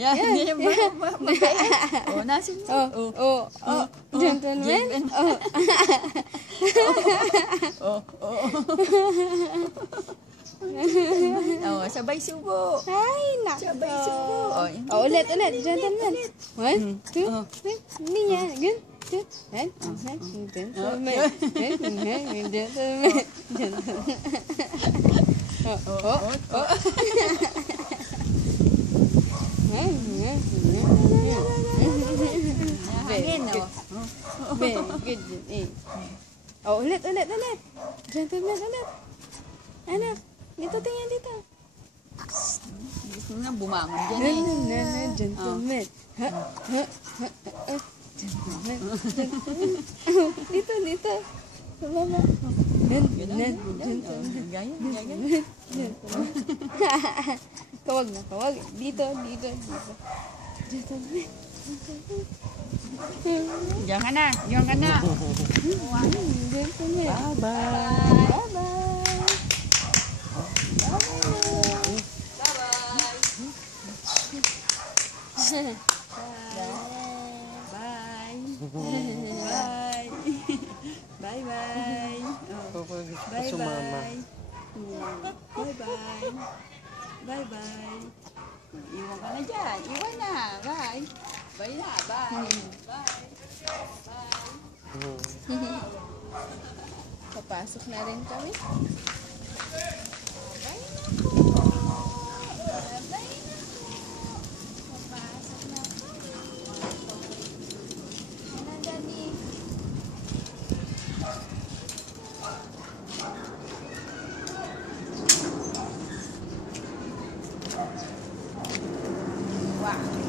Yan, yan. Oh, nasin mo. Gentleman. Oh, sabay subo. Ay, nako. Sabay subo. Ulit. Gentleman. 1, 2, 3. Hindi niya. Gentleman. Hangin, oh. Good. Ulit. Gentleman, ulit. Anak, dito tingnan dito. Gusto nga bumangon dyan eh. Gentleman. Gentleman. Dito. Sa baba. Gentleman. Ganyan. Kawag. Dito. Gentleman. Diyan ka na. Gentleman. Bye-bye. Bye-bye. Iwan ka na dyan. Iwan na. Bye. Bye na. Bye. Papasok na rin kami. Wow.